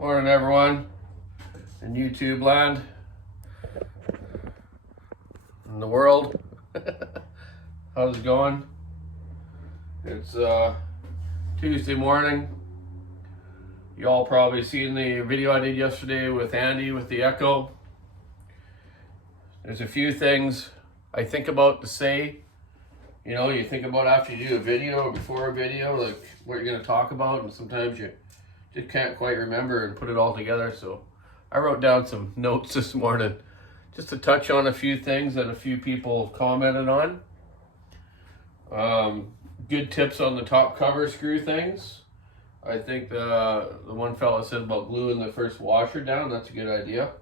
Morning, everyone in YouTube land, in the world. How's it going? It's Tuesday morning. You all probably seen the video I did yesterday with Andy with the Echo. There's a few things I think about to say. You know, you think about after you do a video or before a video, like what you're going to talk about, and sometimes you just can't quite remember and put it all together. So I wrote down some notes this morning just to touch on a few things that a few people commented on. Good tips on the top cover screw things. I think the one fella said about gluing the first washer down. That's a good idea.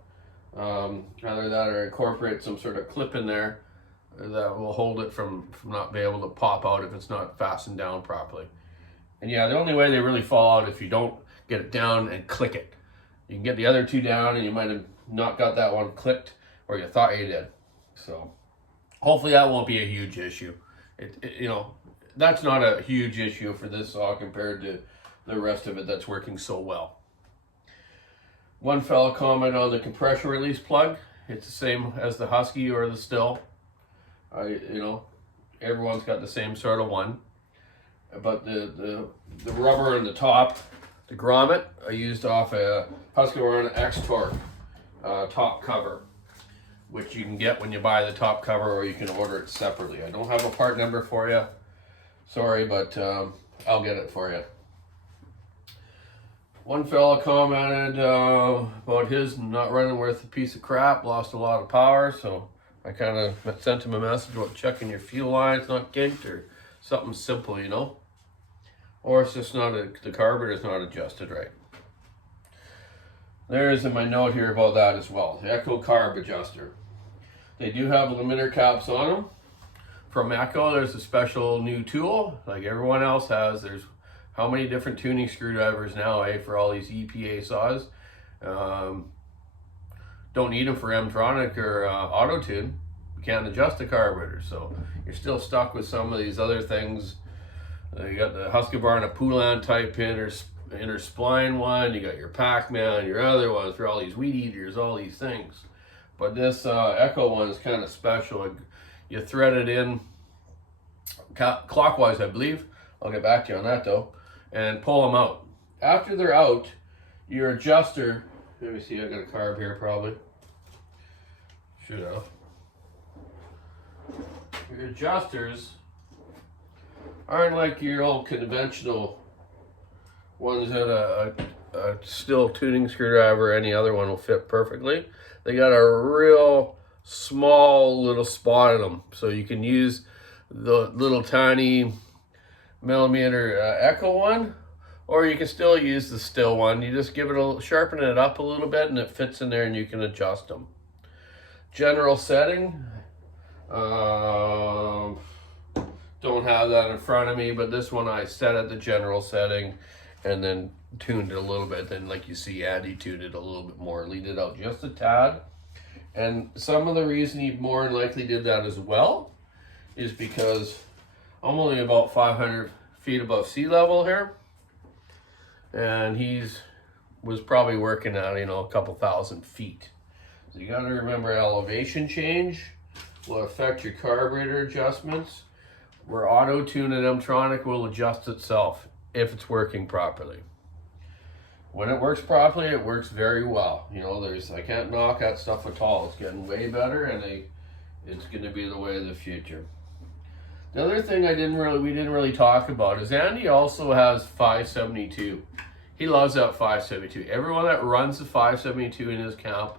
Either that or incorporate some sort of clip in there that will hold it from not being able to pop out if it's not fastened down properly. And yeah, the only way they really fall out if you don't get it down and click it. You can get the other two down and you might have not got that one clicked or you thought you did. So hopefully that won't be a huge issue. You know, that's not a huge issue for this saw compared to the rest of it that's working so well. One fella commented on the compression release plug. It's the same as the Husky or the Still. You know, everyone's got the same sort of one. But the rubber in the top, the grommet, I used off a Husqvarna X-Torque top cover, which you can get when you buy the top cover, or you can order it separately. I don't have a part number for you, sorry, but I'll get it for you. One fella commented about his not running worth a piece of crap, lost a lot of power, so I kind of sent him a message about checking your fuel lines not kinked or something simple, you know, or it's just not the carburetor's not adjusted right. There's in my note here about that as well. The Echo carb adjuster. They do have limiter caps on them. From Echo, there's a special new tool like everyone else has. There's how many different tuning screwdrivers now, for all these EPA saws. Don't need them for M-Tronic or auto-tune. You can't adjust the carburetor, so you're still stuck with some of these other things. You got the Husqvarna Poulan type inner spline one, you got your Pac-Man, your other ones for all these weed eaters, all these things. But this Echo one is kind of special. You thread it in clockwise, I believe. I'll get back to you on that though. And pull them out. After they're out, your adjuster, let me see, I got a carb here probably. Should have. Your adjusters aren't like your old conventional ones that a Still tuning screwdriver or any other one will fit perfectly. They got a real small little spot in them, so you can use the little tiny millimeter Echo one, or you can still use the Still one. You just give it sharpen it up a little bit and it fits in there and you can adjust them. General setting, don't have that in front of me, but this one I set at the general setting and then tuned it a little bit. Then like you see, Andy tuned it a little bit more, leaned it out just a tad. And some of the reason he more than likely did that as well is because I'm only about 500 feet above sea level here, and was probably working at, you know, a couple thousand feet. So you got to remember, elevation change will affect your carburetor adjustments, where auto tune and M-Tronic will adjust itself if it's working properly. When it works properly, it works very well. You know, I can't knock that stuff at all. It's getting way better, and it's going to be the way of the future. The other thing we didn't really talk about is Andy also has 572. He loves that 572. Everyone that runs the 572 in his camp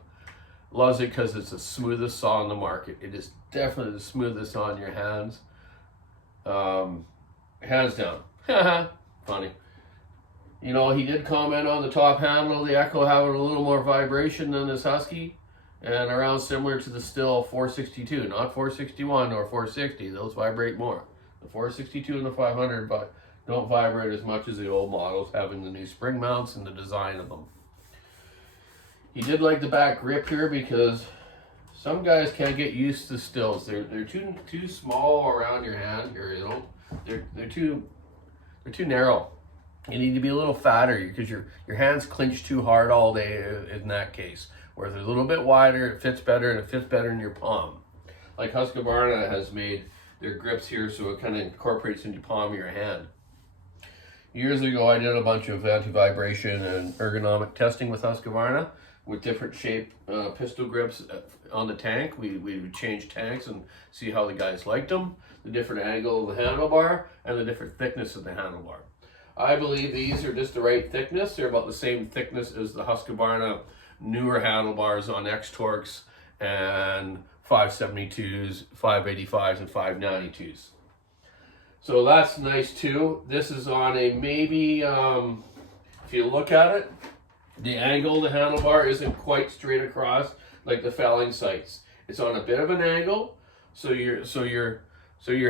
loves it because it's the smoothest saw on the market. It is definitely the smoothest on your hands. Hands down. Funny. You know, he did comment on the top handle of the Echo having a little more vibration than this Husky, and around similar to the Still 462, not 461 or 460. Those vibrate more. The 462 and the 500 don't vibrate as much as the old models, having the new spring mounts and the design of them. He did like the back grip here because some guys can't get used to Stills. They're too small around your hand here, you know. They're too narrow. You need to be a little fatter because your hands clench too hard all day in that case. Where they're a little bit wider, it fits better, and it fits better in your palm. Like Husqvarna has made their grips here so it kind of incorporates into the palm of your hand. Years ago, I did a bunch of anti-vibration and ergonomic testing with Husqvarna with different shape pistol grips on the tank. We would change tanks and see how the guys liked them, the different angle of the handlebar, and the different thickness of the handlebar. I believe these are just the right thickness. They're about the same thickness as the Husqvarna newer handlebars on X-Torques and 572s, 585s, and 592s. So that's nice too. This is on a maybe, if you look at it, the angle of the handlebar isn't quite straight across like the felling sights. It's on a bit of an angle, so your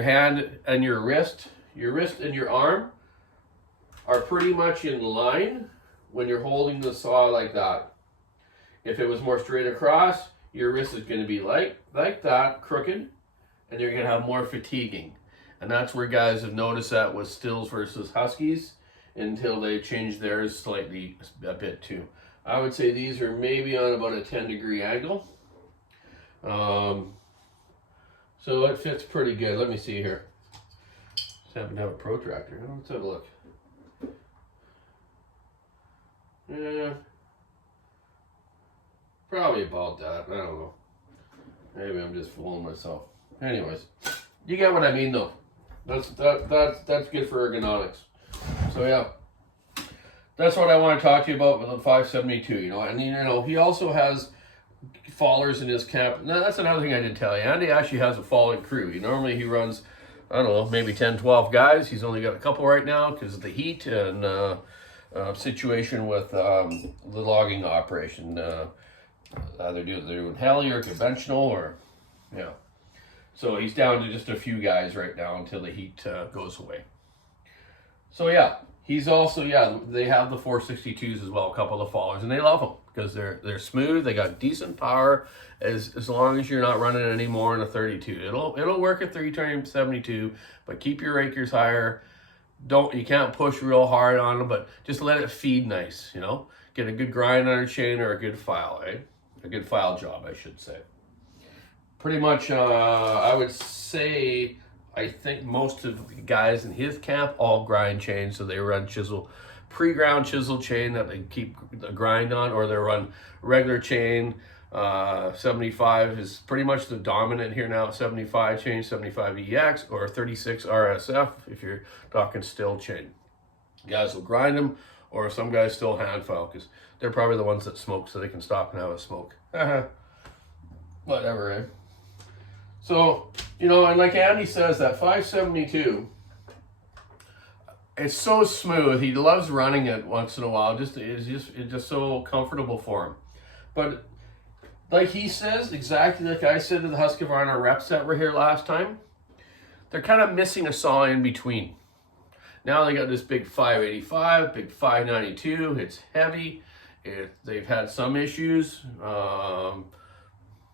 hand and your wrist and your arm are pretty much in line when you're holding the saw like that. If it was more straight across, your wrist is going to be like that, crooked, and you're going to have more fatiguing. And that's where guys have noticed that with Stills versus Huskies until they change theirs slightly a bit too. I would say these are maybe on about a 10-degree angle. So it fits pretty good. Let me see here. Just happen to have a protractor. Let's have a look. Yeah, probably about that. I don't know. Maybe I'm just fooling myself. Anyways, you get what I mean, though. That's good for ergonomics. So yeah, that's what I want to talk to you about with the 572. You know, and you know he also has fallers in his camp. Now that's another thing I didn't tell you. Andy actually has a falling crew. Normally he runs, I don't know, maybe 10, 12 guys. He's only got a couple right now because of the heat and situation with the logging operation. They're doing heli or conventional or, yeah. So he's down to just a few guys right now until the heat goes away. So yeah, he's also, yeah, they have the 462s as well, a couple of fallers, and they love them because they're smooth, they got decent power, as long as you're not running any more than a 32. It'll work at 372, but keep your rakers higher. You can't push real hard on them, but just let it feed nice, you know? Get a good grind on your chain or a good file, eh? A good file job, I should say. Pretty much, I would say, I think most of the guys in his camp all grind chains, so they run pre-ground chisel chain that they keep the grind on, or they run regular chain. 75 is pretty much the dominant here now. 75 chain, 75 EX, or 36 RSF if you're talking still chain. Guys will grind them, or some guys still hand file because they're probably the ones that smoke, so they can stop and have a smoke. Whatever, eh? So, you know, and like Andy says, that 572, it's so smooth. He loves running it once in a while. It's just so comfortable for him. But like he says, exactly like I said to the Husqvarna reps that were here last time, they're kind of missing a saw in between. Now they got this big 585, big 592. It's heavy. They've had some issues.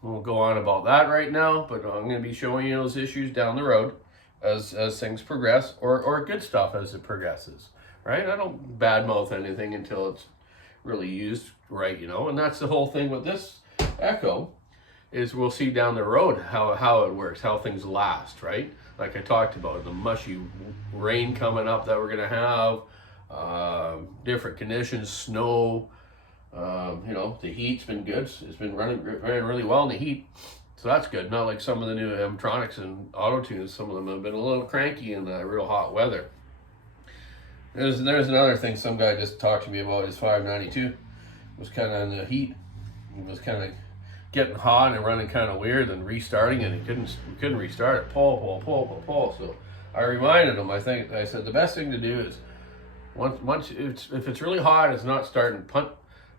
We'll go on about that right now, but I'm going to be showing you those issues down the road as things progress, or good stuff as it progresses, right? I don't badmouth anything until it's really used right, you know, and that's the whole thing with this Echo, is we'll see down the road how it works, how things last, right? Like I talked about, the mushy rain coming up that we're going to have, different conditions, snow, you know, the heat's been good. It's been running really well in the heat. So that's good. Not like some of the new Mtronics and auto tunes. Some of them have been a little cranky in the real hot weather. There's another thing some guy just talked to me about. His 592 it was kind of in the heat. It was kind of getting hot and running kind of weird and restarting it. We couldn't restart it. Pull. So I reminded him. I said the best thing to do is once if it's really hot, it's not starting.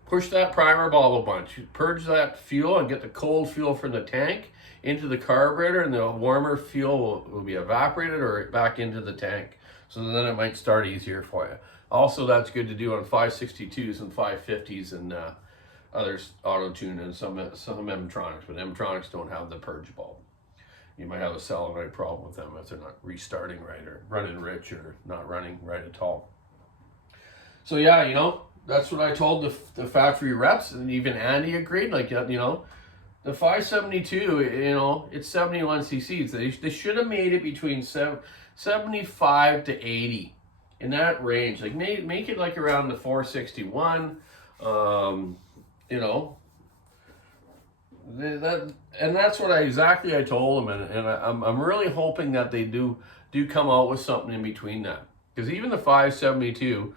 Push that primer bulb a bunch. Purge that fuel and get the cold fuel from the tank into the carburetor, and the warmer fuel will be evaporated or back into the tank. So then it might start easier for you. Also, that's good to do on 562s and 550s and others auto tune and some Mtronics, but Mtronics don't have the purge bulb. You might have a solenoid problem with them if they're not restarting right or running rich or not running right at all. So yeah, you know, that's what I told the factory reps, and even Andy agreed. Like, you know, the 572, you know, it's 71 cc's. They should have made it between 75 to 80 in that range. Like, make it like around the 461. You know, that's what I told them, and I'm really hoping that they do come out with something in between that, because even the 572,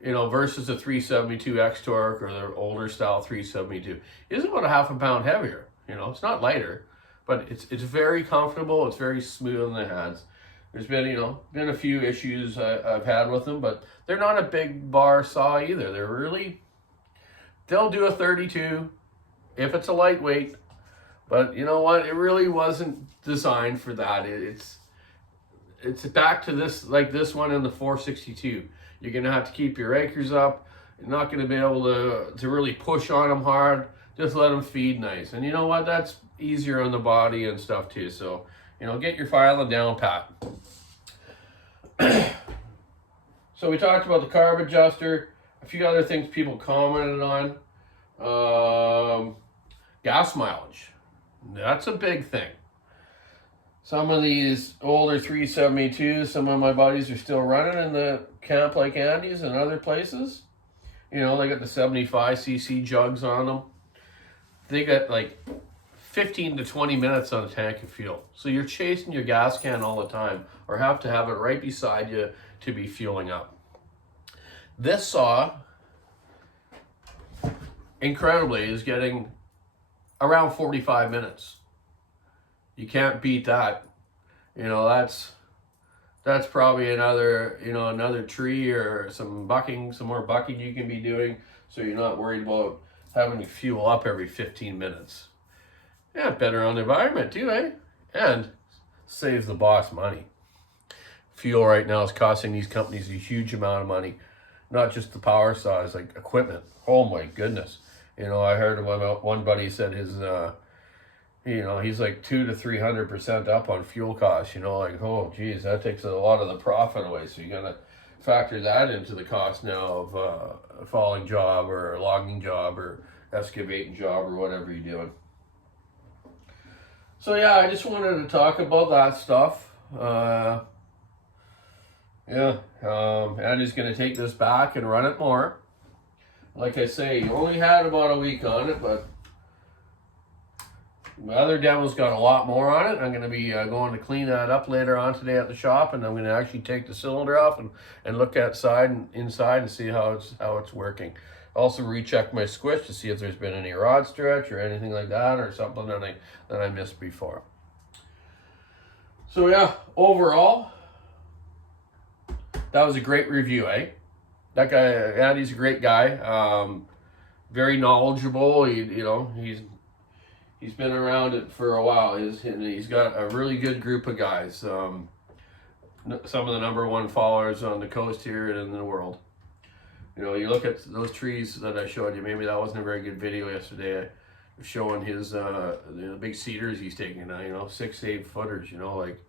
you know, versus the 372 X Torque or the older style 372 is about a half a pound heavier. You know, it's not lighter, but it's very comfortable. It's very smooth in the hands. There's been, you know, a few issues I've had with them, but they're not a big bar saw either. They'll do a 32 if it's a lightweight, but you know what? It really wasn't designed for that. It's back to this, like this one in the 462. You're gonna have to keep your acres up. You're not gonna be able to really push on them hard. Just let them feed nice. And you know what? That's easier on the body and stuff too. So, you know, get your filing down pat. So we talked about the carb adjuster, a few other things people commented on. Gas mileage. That's a big thing. Some of these older 372s, some of my buddies are still running in the camp like Andy's and other places. You know, they got the 75 cc jugs on them. They got like 15 to 20 minutes on a tank of fuel. So you're chasing your gas can all the time, or have to have it right beside you to be fueling up. This saw, incredibly, is getting around 45 minutes. You can't beat that. You know, that's probably another tree or some more bucking you can be doing, so you're not worried about having to fuel up every 15 minutes. Yeah, better on the environment too, eh? And saves the boss money. Fuel right now is costing these companies a huge amount of money. Not just the power saws, like equipment. Oh my goodness. You know, I heard one buddy said his, you know, he's like 200 to 300% up on fuel costs. You know, like, oh geez, that takes a lot of the profit away. So you gotta factor that into the cost now of a falling job or a logging job or excavating job or whatever you're doing. So yeah, I just wanted to talk about that stuff. Andy's gonna take this back and run it more. Like I say, you only had about a week on it, but my other demo's got a lot more on it. I'm going to be going to clean that up later on today at the shop, and I'm going to actually take the cylinder off and look outside and inside and see how it's working. Also recheck my squish to see if there's been any rod stretch or anything like that, or something that I missed before. So yeah, overall, that was a great review, eh? That guy, Andy's a great guy. Very knowledgeable. He's been around it for a while. He's got a really good group of guys. Some of the #1 followers on the coast here and in the world. You know, you look at those trees that I showed you. Maybe that wasn't a very good video yesterday, showing his the big cedars he's taking now. You know, 6 to 8 footers. You know, like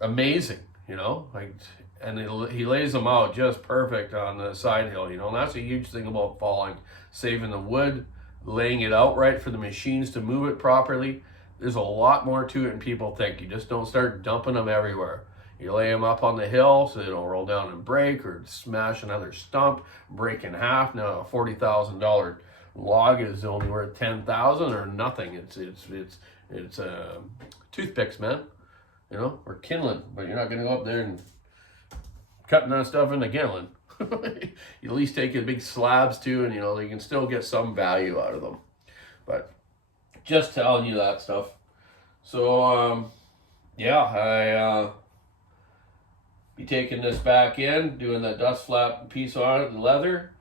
amazing. You know, like, and he lays them out just perfect on the side hill. You know, and that's a huge thing about falling, saving the wood, laying it out right for the machines to move it properly. There's a lot more to it than people think. You just don't start dumping them everywhere. You lay them up on the hill so they don't roll down and break or smash another stump, break in half. Now a $40,000 log is only worth $10,000 or nothing. It's toothpicks, man. You know, or kindling, but you're not going to go up there and cutting that stuff into kindling. You at least take the big slabs too, and you know, you can still get some value out of them. But just telling you that stuff. So yeah, I be taking this back in, doing that dust flap piece on it, the leather.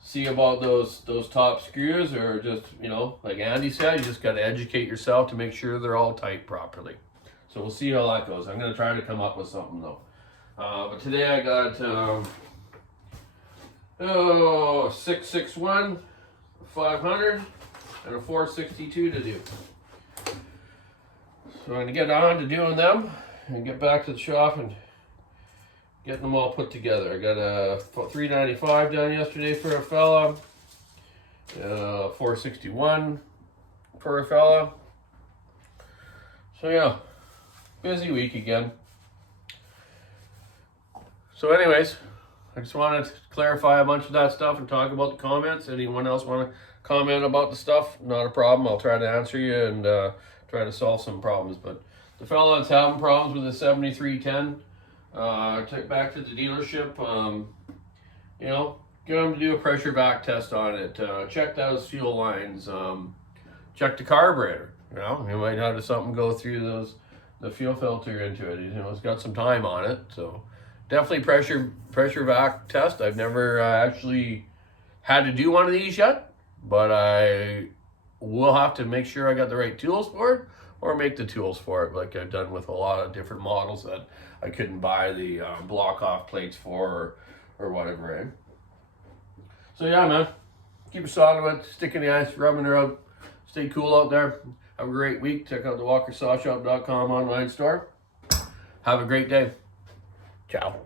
See about those top screws, or just, you know, like Andy said, you just got to educate yourself to make sure they're all tight properly. So we'll see how that goes. I'm going to try to come up with something though. But today I got 661, 500, and a 462 to do. So I'm going to get on to doing them and get back to the shop and getting them all put together. I got a $395 done yesterday for a fella, $461 for a fella. So yeah, busy week again. So anyways, I just wanted to clarify a bunch of that stuff and talk about the comments. Anyone else want to comment about the stuff? Not a problem. I'll try to answer you and try to solve some problems. But the fella that's having problems with the 7310, took back to the dealership. You know, get him to do a pressure vac test on it. Check those fuel lines. Check the carburetor. You know, you might have something go through the fuel filter into it. You know, it's got some time on it, so definitely pressure vac test. I've never actually had to do one of these yet, but I will have to make sure I got the right tools for it, or make the tools for it, like I've done with a lot of different models that I couldn't buy the block off plates for, or whatever. Eh? So yeah, man, keep it solid with, stick in the ice, rubbing her out. Stay cool out there. Have a great week. Check out the walkersawshop.com online store. Have a great day. Ciao.